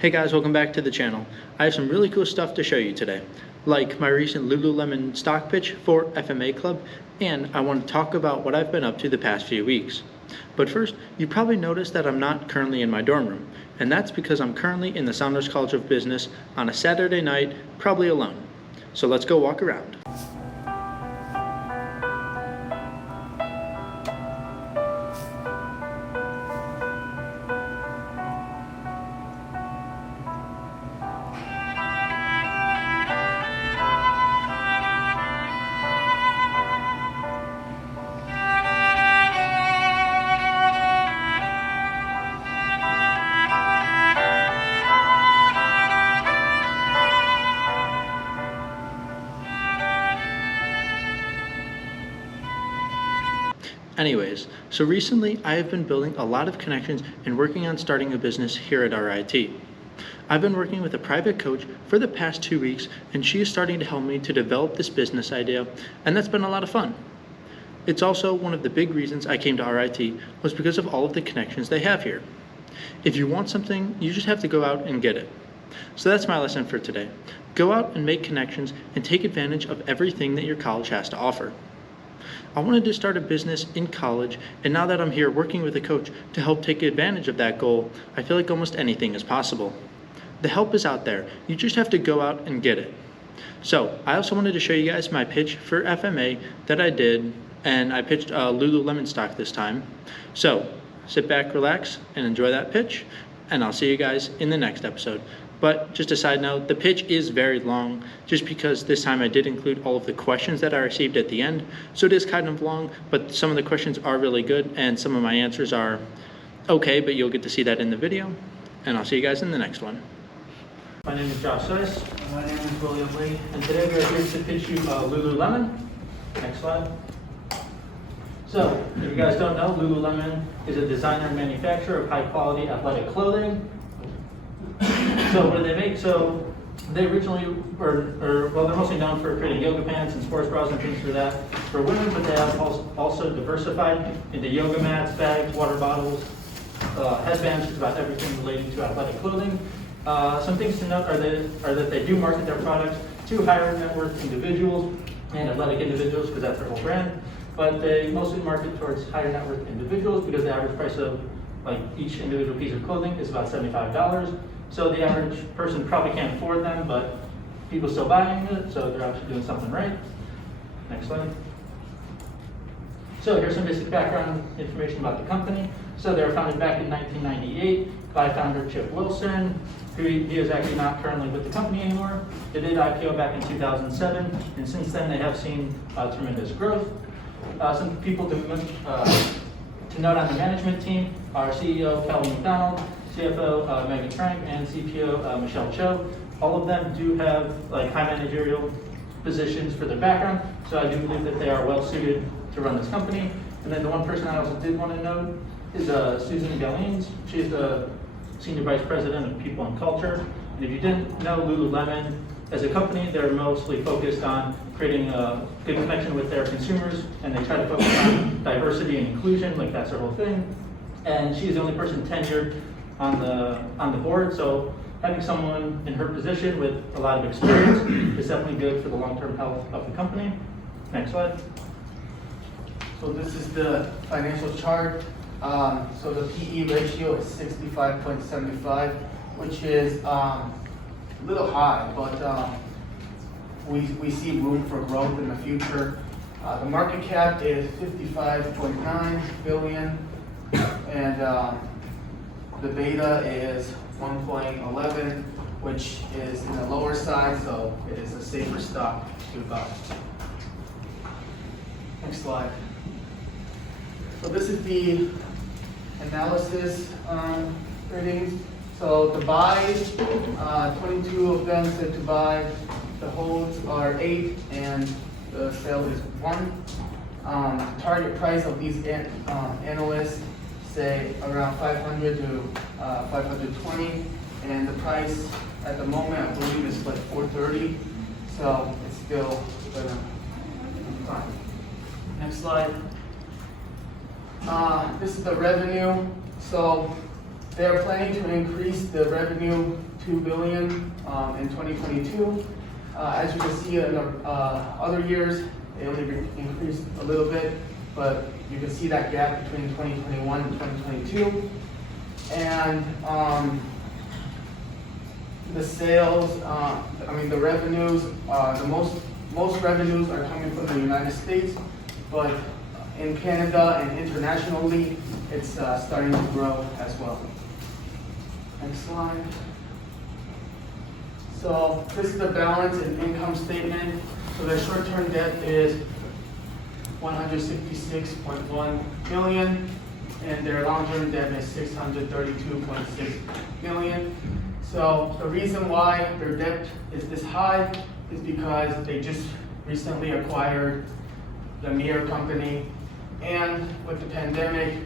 Hey guys, welcome back to the channel. I have some really cool stuff to show you today, like my recent Lululemon stock pitch for FMA Club, and I want to talk about what I've been up to the past few weeks. But first, you probably noticed that I'm not currently in my dorm room, and that's because I'm currently in the Saunders College of Business on a Saturday night, probably alone. So let's go walk around. Anyways, so recently I have been building a lot of connections and working on starting a business here at RIT. I've been working with a private coach for the past 2 weeks, and she is starting to help me to develop this business idea, and that's been a lot of fun. It's also one of the big reasons I came to RIT was because of all of the connections they have here. If you want something, you just have to go out and get it. So that's my lesson for today. Go out and make connections and take advantage of everything that your college has to offer. I wanted to start a business in college, and now that I'm here working with a coach to help take advantage of that goal, I feel like almost anything is possible. The help is out there, you just have to go out and get it. So I also wanted to show you guys my pitch for FMA that I did, and I pitched Lululemon stock this time. So sit back, relax, and enjoy that pitch, and I'll see you guys in the next episode. But just a side note, the pitch is very long just because this time I did include all of the questions that I received at the end. So it is kind of long, but some of the questions are really good and some of my answers are okay, but you'll get to see that in the video. And I'll see you guys in the next one. My name is Josh Seuss. My name is William Lee. And today we are here to pitch you Lululemon. Next slide. So, if you guys don't know, Lululemon is a designer and manufacturer of high quality athletic clothing. So what do they make? So they originally they're mostly known for creating yoga pants and sports bras and things for that for women, but they have also diversified into yoga mats, bags, water bottles, headbands, just about everything related to athletic clothing. Some things to note are that they do market their products to higher net worth individuals and athletic individuals because that's their whole brand, but they mostly market towards higher net worth individuals because the average price of each individual piece of clothing is about $75. So the average person probably can't afford them, but people still buying it, so they're actually doing something right. Next slide. So here's some basic background information about the company. So they were founded back in 1998 by founder Chip Wilson, who he is actually not currently with the company anymore. They did IPO back in 2007, and since then they have seen tremendous growth. Some people to note on the management team are CEO Kelly McDonald, CFO Megan Frank, and CPO Michelle Cho. All of them do have high managerial positions for their background, so I do believe that they are well suited to run this company. And then the one person I also did want to note is Susan Galines. She's the Senior Vice President of People and Culture. And if you didn't know, Lululemon, as a company, they're mostly focused on creating a good connection with their consumers, and they try to focus on diversity and inclusion, that's their whole thing. And she's the only person tenured on the board, so having someone in her position with a lot of experience is definitely good for the long-term health of the company. Next slide. So this is the financial chart. So the PE ratio is 65.75, which is a little high, but we see room for growth in the future. The market cap is $55.9 billion, and the beta is 1.11, which is in the lower side, so it is a safer stock to buy. Next slide. So this is the analysis ratings. So the buys, 22 of them said to buy. The holds are 8, and the sell is 1. Target price of these analysts say around 500 to 520, and the price at the moment I believe is 430, so it's still fine. Next slide. This is the revenue. So They are planning to increase the revenue $2 billion in 2022. As you can see in other years, they only increased a little bit, but you can see that gap between 2021 and 2022. And the sales, the revenues, most revenues are coming from the United States, but in Canada and internationally, it's starting to grow as well. Next slide. So this is the balance and income statement. So their short-term debt is $166.1 million, and their long-term debt is $632.6 million. So the reason why their debt is this high is because they just recently acquired the Mirror company, and with the pandemic,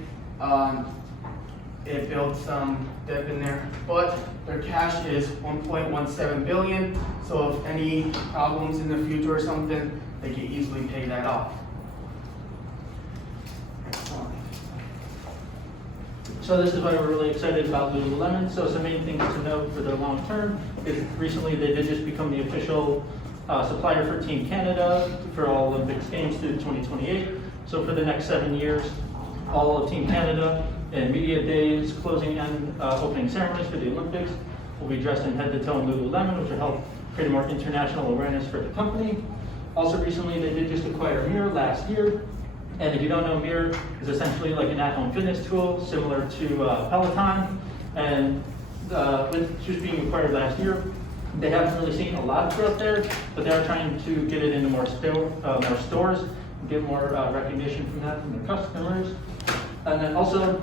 it built some debt in there. But their cash is $1.17 billion, so if any problems in the future or something, they can easily pay that off. So this is why we're really excited about Lululemon. So some main things to note for their long term is recently they did just become the official supplier for Team Canada for all Olympics Games through 2028. So for the next 7 years, all of Team Canada and media days, closing and opening ceremonies for the Olympics will be dressed in head to toe in Lululemon, which will help create a more international awareness for the company. Also recently, they did just acquire Mirror last year. And if you don't know, Mirror is essentially like an at-home fitness tool, similar to Peloton. And with just being acquired last year, they haven't really seen a lot of growth there, but they are trying to get it into more stores, and get more recognition from that from their customers. And then also,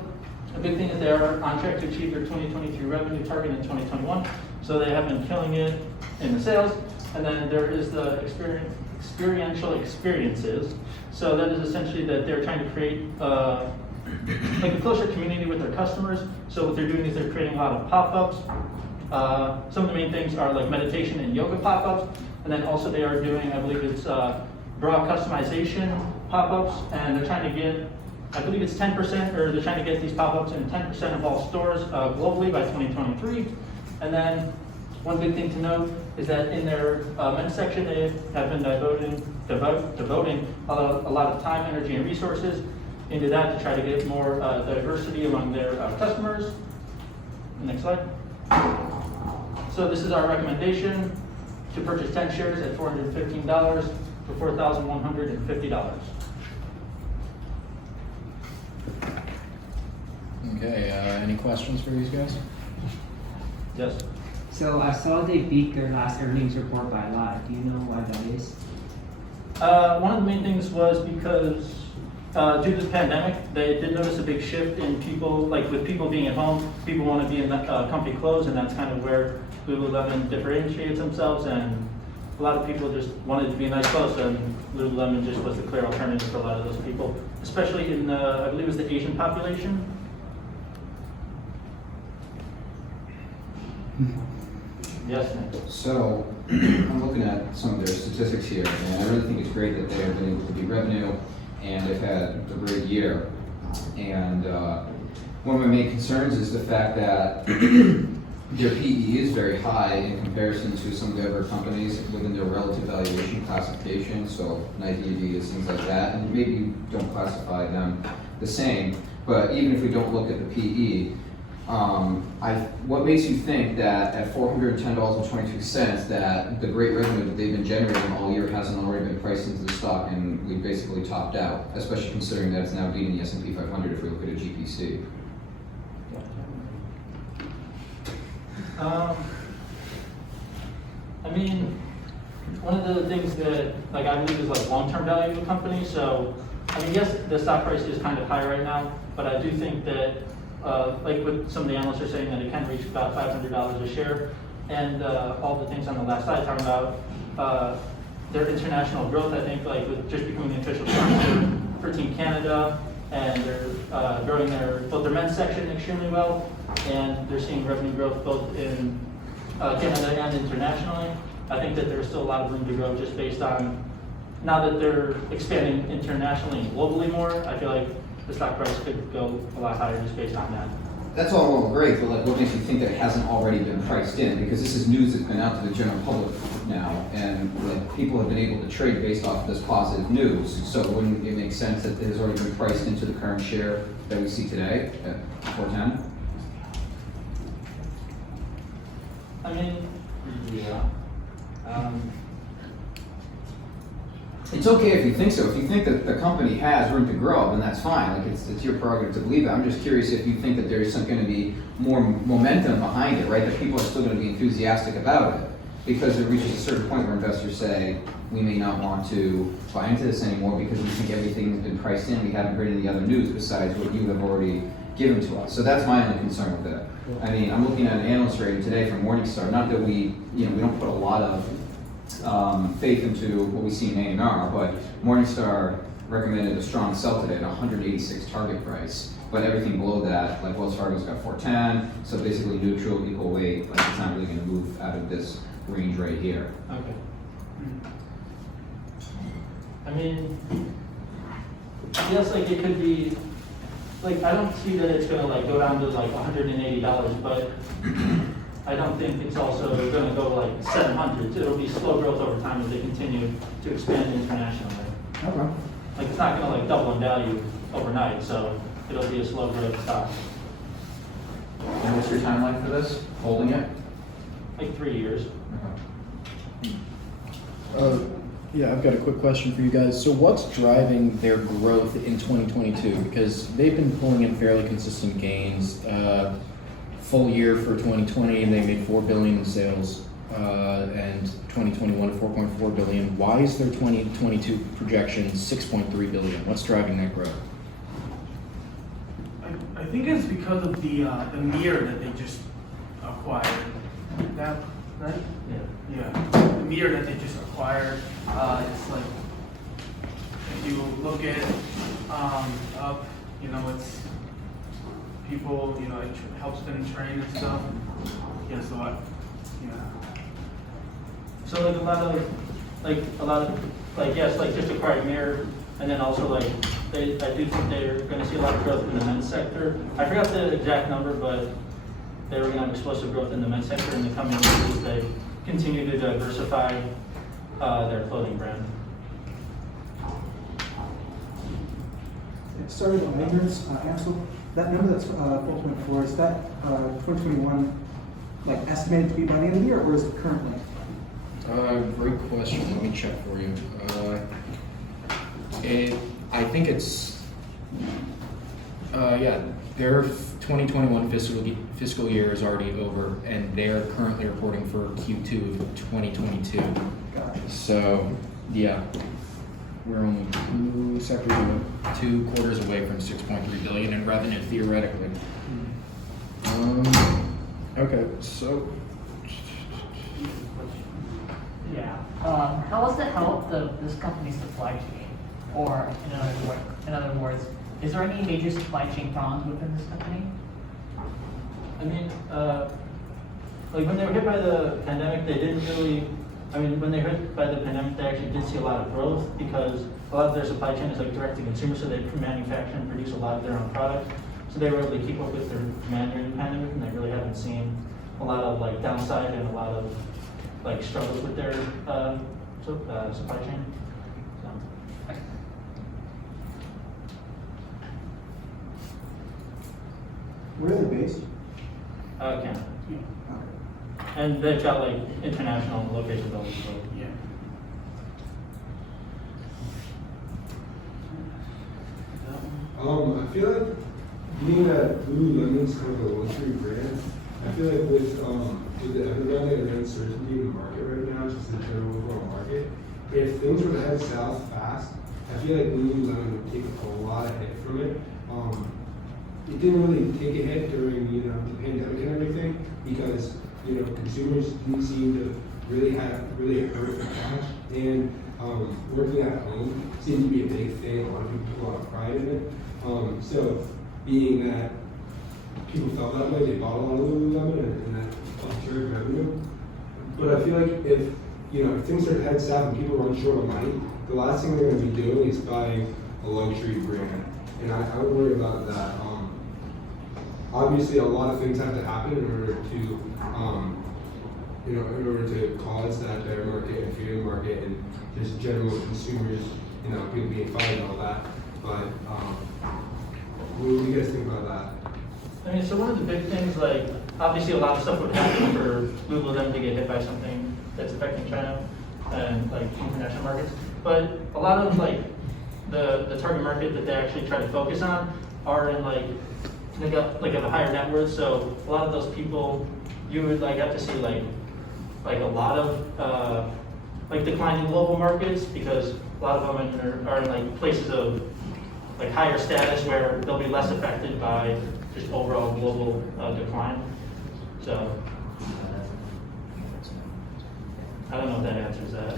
a big thing is they are on track to achieve their 2023 revenue target in 2021. So they have been killing it in the sales. And then there is the experiential experiences. So that is essentially that they're trying to create like a closer community with their customers. So what they're doing is they're creating a lot of pop-ups. Some of the main things are like meditation and yoga pop-ups. And then also they are doing, I believe it's bra customization pop-ups. And they're trying to get, I believe it's 10%, or they're trying to get these pop-ups in 10% of all stores globally by 2023. And then one big thing to note is that in their men's section, they have been devoting a lot of time, energy, and resources into that to try to get more diversity among their customers. Next slide. So this is our recommendation to purchase 10 shares at $415 for $4,150. Okay, any questions for these guys? Yes. So I saw they beat their last earnings report by a lot. Do you know why that is? One of the main things was because due to the pandemic, they did notice a big shift in people, like with people being at home, people want to be in comfy clothes, and that's kind of where Lululemon differentiates themselves, and a lot of people just wanted to be in nice clothes, and Lululemon just was the clear alternative for a lot of those people, especially in, I believe it was the Asian population. Yes, Nick. So, I'm looking at some of their statistics here, and I really think it's great that they have been able to beat revenue, and they've had a great year. And one of my main concerns is the fact that their PE is very high in comparison to some of the other companies within their relative valuation classification, so Nike, Adidas, things like that, and maybe you don't classify them the same, but even if we don't look at the PE, what makes you think that at $410.22 that the great revenue that they've been generating all year hasn't already been priced into the stock and we've basically topped out, especially considering that it's now beating the S&P 500 if we look at a GPC? I mean, one of the things that like I believe is like long-term value of a company. So, I mean, yes, the stock price is kind of high right now, but I do think that like what some of the analysts are saying, that it can reach about $500 a share, and all the things on the last slide talking about their international growth. I think like with just becoming the official sponsor for Team Canada, and they're growing both their men's section extremely well, and they're seeing revenue growth both in Canada and internationally. I think that there's still a lot of room to grow just based on, now that they're expanding internationally and globally more, I feel like the stock price could go a lot higher just based on that. that's all well and great, but like, what makes you think that it hasn't already been priced in? Because this is news that's been out to the general public now, and like, people have been able to trade based off of this positive news. So wouldn't it make sense that it has already been priced into the current share that we see today at 410? I mean, yeah. It's okay if you think so. If you think that the company has room to grow, then that's fine. Like, it's your prerogative to believe it. I'm just curious if you think that there's going to be more momentum behind it, right? That people are still going to be enthusiastic about it, because it reaches a certain point where investors say, we may not want to buy into this anymore because we think everything has been priced in. We haven't heard any other news besides what you have already given to us. So that's my only concern with it. I mean, I'm looking at an analyst rating today from Morningstar. Not that we don't put a lot of faith into what we see in A&R, but Morningstar recommended a strong sell today at 186 target price. But everything below that, like Wells Fargo's got 410, so basically neutral, equal weight. Like, it's not really going to move out of this range right here. Okay. I mean, yes, like it could be, like I don't see that it's gonna like go down to like $180, but I don't think it's also gonna go like 700. It'll be slow growth over time as they continue to expand internationally. Okay. Like it's not gonna like double in value overnight, so it'll be a slow growth stock. And what's your timeline for this? Holding it? Like 3 years. Yeah, I've got a quick question for you guys. So what's driving their growth in 2022? Because they've been pulling in fairly consistent gains. Full year for 2020, they made $4 billion in sales, and 2021 $4.4 billion. Why is their 2022 projection $6.3 billion? What's driving that growth? I think it's because of the mirror that they just acquired. That right? Yeah. The mirror that they just acquired. It's like if you look at up, it's people, it helps them train and stuff. Yeah. So like a lot of yes, like just acquired mirror, and then also like I do think they're going to see a lot of growth in the men's sector. I forgot the exact number, but they were going to have explosive growth in the men's sector in the coming years as they continue to diversify their clothing brand. Sorry, on ignorance, Axel, that number that's 4.4, is that 2021 like estimated to be by the end of the year, or is it currently? Great question. Let me check for you. I think it's, their 2021 fiscal year is already over, and they're currently reporting for Q2 of 2022. Gotcha. So, yeah, we're only 2 quarters away from 6.3 billion in revenue, theoretically. Okay, so Yeah. How does it help this company's supply chain? Or in other words, is there any major supply chain problems within this company? I mean, like when they were hit by the pandemic, they didn't really. I mean, when they were hit by the pandemic, they actually did see a lot of growth because a lot of their supply chain is like direct to consumer, so they manufacture and produce a lot of their own products. So they were able to keep up with their demand during the pandemic, and they really haven't seen a lot of like downside and a lot of like struggles with their supply chain. So. Where are they based? Canada. And they've got like international locations all over the world. Yeah. I feel like being that Lululemon's kind of a luxury brand, I feel like with the epidemic and the uncertainty in the market right now, just the general overall market, if things were to head south fast, I feel like Lululemon would take a lot of hit from it. It didn't really take a hit during the pandemic and everything because consumers didn't seem to really hurt the cash, and working at home seemed to be a big thing. A lot of people took a lot of pride in it. So being that people felt that way, they bought a lot of Lululemon and that fluctuated revenue. But I feel like if things are head south and people run short of money, the last thing they're going to be doing is buying a luxury brand, and I would worry about that. obviously a lot of things have to happen in order to, in order to cause that bear market and fear market and just general consumers, people being fired and all that. But what do you guys think about that? I mean, so one of the big things, like, obviously a lot of stuff would happen for Lululemon to get hit by something that's affecting China and like international markets. But a lot of like the target market that they actually try to focus on are in like have a higher net worth. So a lot of those people, you would like have to see like a lot of like declining global markets, because a lot of them are in like places of like higher status where they'll be less affected by just overall global decline. So I don't know if that answers that.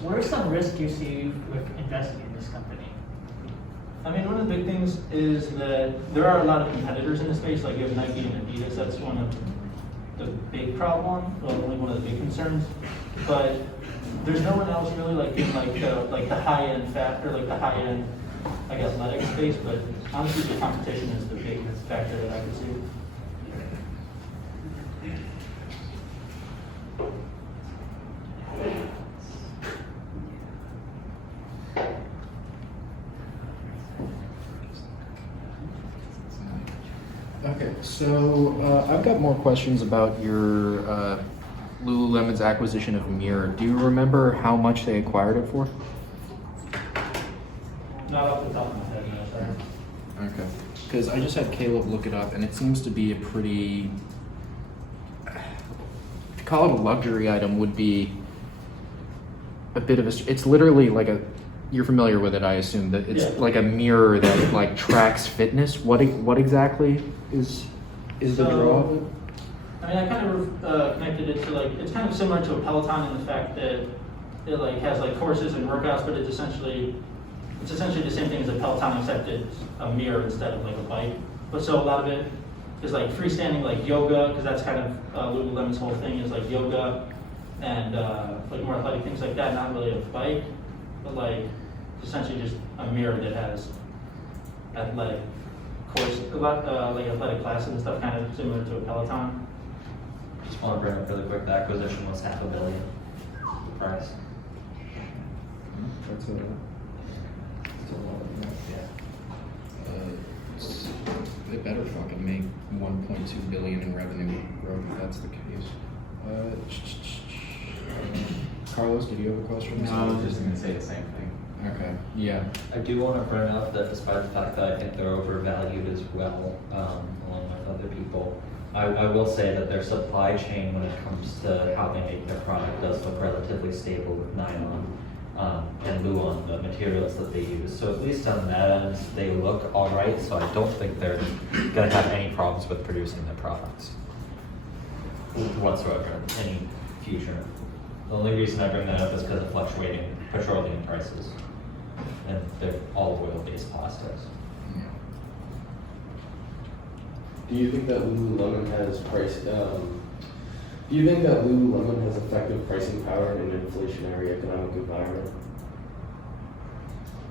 What are some risks you see with investing in this company? I mean, one of the big things is that there are a lot of competitors in the space. Like you have Nike and Adidas. That's one of the big problem, well, only one of the big concerns. But there's no one else really like in like the high end fat or like the high end, I guess, athletic space. But honestly, the competition is the big factor that I can see. Okay, so I've got more questions about your Lululemon's acquisition of Mirror. Do you remember how much they acquired it for? Not off the top of my head, no, sorry. Okay, because I just had Caleb look it up, and it seems to be a pretty, to call it a luxury item would be a bit of a, it's literally like a, you're familiar with it, I assume, that it's Yeah. like a mirror that like tracks fitness. What exactly is the draw of it? I mean, I kind of connected it to like, it's kind of similar to a Peloton in the fact that it like has like courses and workouts, but it's essentially the same thing as a Peloton, except it's a mirror instead of like a bike. But so a lot of it is like freestanding, like yoga, because that's kind of Lululemon's whole thing is like yoga and like more athletic things like that. Not really a bike, but like essentially just a mirror that has athletic course, a lot like athletic classes and stuff, kind of similar to a Peloton. Just want to bring up really quick, the acquisition was $500 million, the price. That's a lot of money. Yeah. They better fucking make 1.2 billion in revenue growth if that's the case. Carlos, did you have a question? No, I was just gonna say the same thing. Okay. Yeah. I do want to bring up that despite the fact that I think they're overvalued as well, along with other people, I will say that their supply chain when it comes to how they make their product does look relatively stable with nylon and Luon, the materials that they use. So at least on that end, they look all right. So I don't think they're going to have any problems with producing their products whatsoever in any future. The only reason I bring that up is because of fluctuating petroleum prices, and they're olive oil-based plastics. Do you think that Lululemon has effective pricing power in an inflationary economic environment?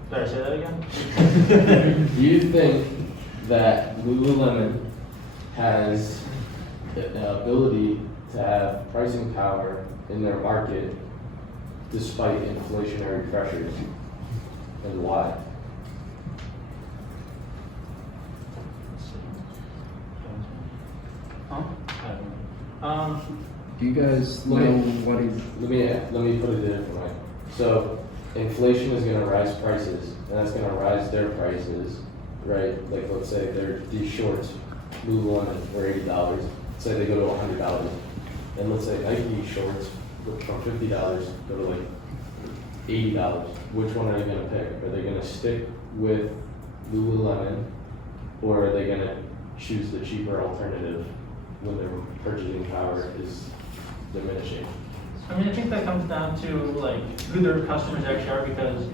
Did I say that again? Do you think that Lululemon has the ability to have pricing power in their market despite inflationary pressures, and why? Huh? Do you guys know what is? Let me put it a different way. So inflation is going to rise prices, and that's going to rise their prices, right? Like let's say these shorts, Lululemon, were $80. Say they go to $100, and let's say Nike shorts from $50 go to like $80. Which one are they going to pick? Are they going to stick with Lululemon, or are they going to choose the cheaper alternative when their purchasing power is diminishing? I mean, I think that comes down to like who their customers actually are, because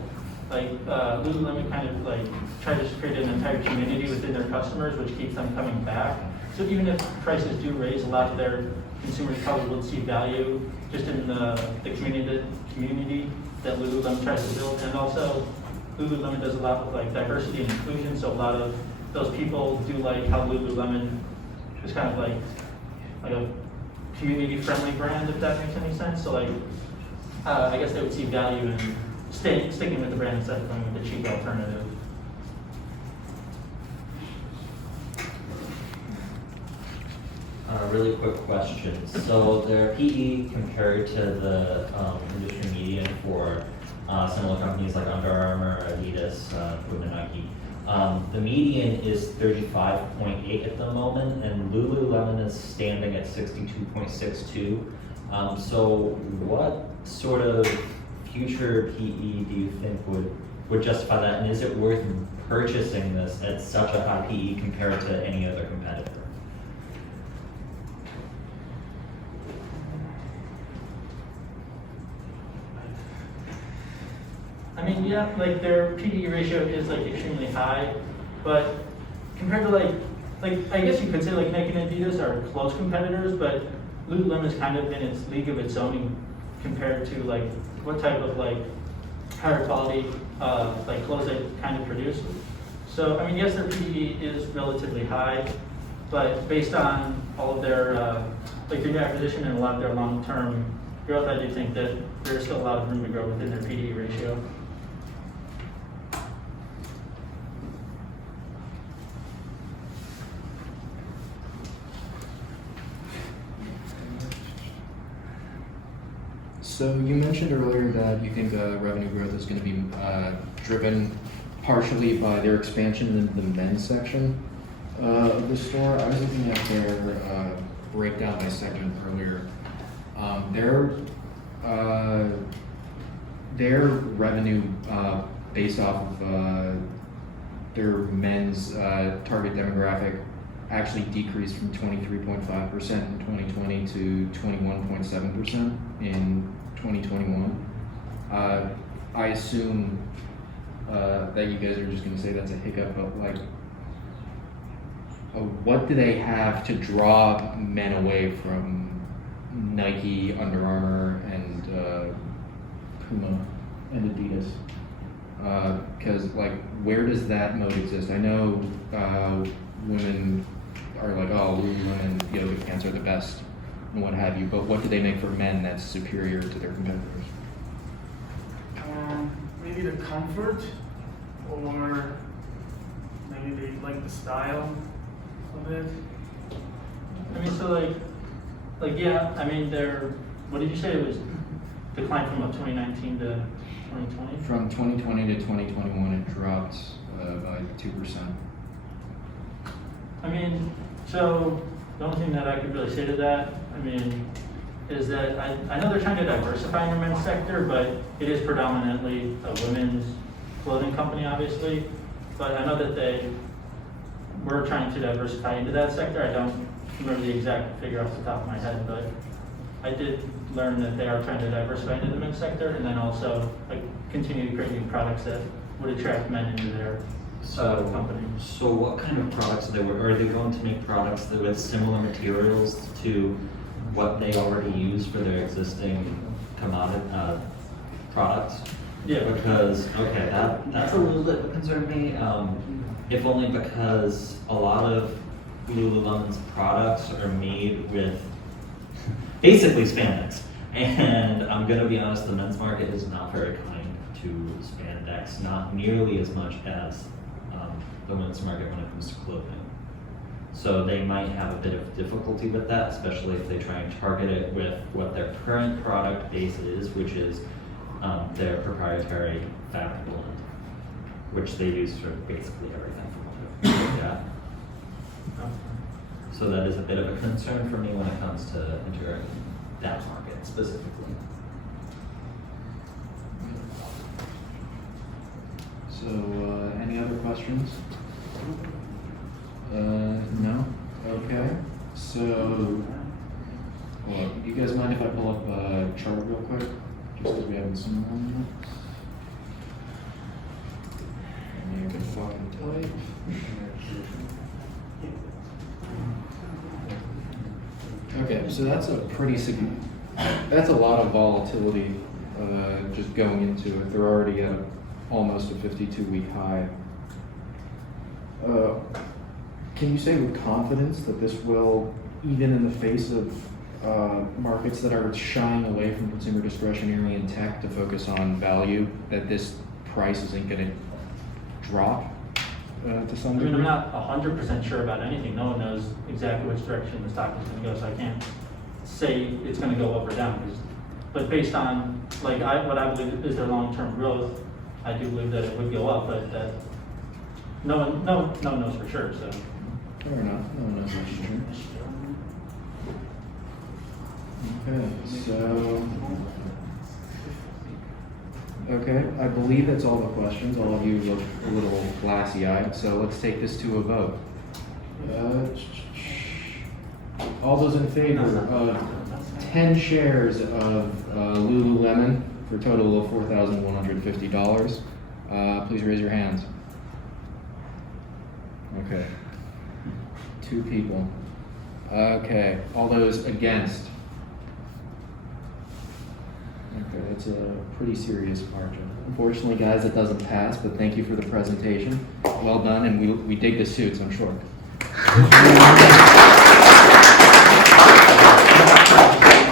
like Lululemon kind of like tries to create an entire community within their customers, which keeps them coming back. So even if prices do raise, a lot of their consumers probably would see value just in the community that Lululemon tries to build, and also Lululemon does a lot with like diversity and inclusion, so a lot of those people do like how Lululemon is kind of like a community-friendly brand, if that makes any sense. So like, I guess they would see value in sticking with the brand instead of going with the cheap alternative. Really quick question. So their PE compared to the industry median for similar companies like Under Armour, Adidas, Puma, Nike. The median is 35.8 at the moment, and Lululemon is standing at 62.62. So what sort of future PE do you think would justify that, and is it worth purchasing this at such a high PE compared to any other competitor? I mean, yeah, like their PE ratio is like extremely high, but compared to like I guess you could say like Nike and Adidas are close competitors, but Lululemon is kind of in its league of its own compared to like what type of like higher quality like clothes they kind of produce. So I mean, yes, their PE is relatively high, but based on all of their like their new acquisition and a lot of their long-term growth, I do think that there's still a lot of room to grow within their PE ratio. So you mentioned earlier that you think revenue growth is going to be driven partially by their expansion in the men's section of the store. I was looking at their breakdown by segment earlier. Their revenue based off of their men's target demographic actually decreased from 23.5% in 2020 to 21.7% in 2021. I assume that you guys are just going to say that's a hiccup, but like, what do they have to draw men away from Nike, Under Armour, and Puma and Adidas? Because like, where does that mode exist? I know women are like, oh, Lululemon yoga pants are the best and what have you, but what do they make for men that's superior to their competitors? Maybe the comfort, or maybe they like the style of it. I mean, so like yeah, I mean, what did you say it was declined from what, 2019 to 2020? From 2020 to 2021, it dropped by 2%. I mean, so the only thing that I could really say to that, I mean, is that I know they're trying to diversify in the men's sector, but it is predominantly a women's clothing company, obviously. But I know that they were trying to diversify into that sector. I don't remember the exact figure off the top of my head, but I did learn that they are trying to diversify into the men's sector, and then also like continue to create new products that would attract men into their company. So what kind of products are they going to make products that with similar materials to what they already use for their existing commodity products? Yeah. Because, okay, that's a little bit of a concern to me, if only because a lot of Lululemon's products are made with basically spandex. And I'm gonna be honest, the men's market is not very kind to spandex, not nearly as much as the women's market when it comes to clothing. So they might have a bit of difficulty with that, especially if they try and target it with what their current product base is, which is their proprietary fabric blend, which they use for basically everything. Yeah. So that is a bit of a concern for me when it comes to entering that market specifically. So, any other questions? No? Okay. So, well, do you guys mind if I pull up a chart real quick? Just because we haven't seen one yet. And you can fucking type. Okay, so that's a pretty that's a lot of volatility just going into it. They're already at almost a 52-week high. Can you say with confidence that this will, even in the face of markets that are shying away from consumer discretionary and tech to focus on value, that this price isn't going to drop to some I mean, degree? I'm not 100% sure about anything. No one knows exactly which direction the stock is going to go, so I can't say it's going to go up or down. But based on what I believe is their long-term growth, I do believe that it would go up, but no one knows for sure. So. Fair enough. No one knows for sure. Okay, so. Okay, I believe that's all the questions. All of you look a little glassy-eyed, so let's take this to a vote. All those in favor of 10 shares of Lululemon for a total of $4,150, please raise your hands. Okay. 2 people. Okay, all those against? Okay, that's a pretty serious margin. Unfortunately, guys, it doesn't pass, but thank you for the presentation. Well done, and we dig the suits, I'm sure.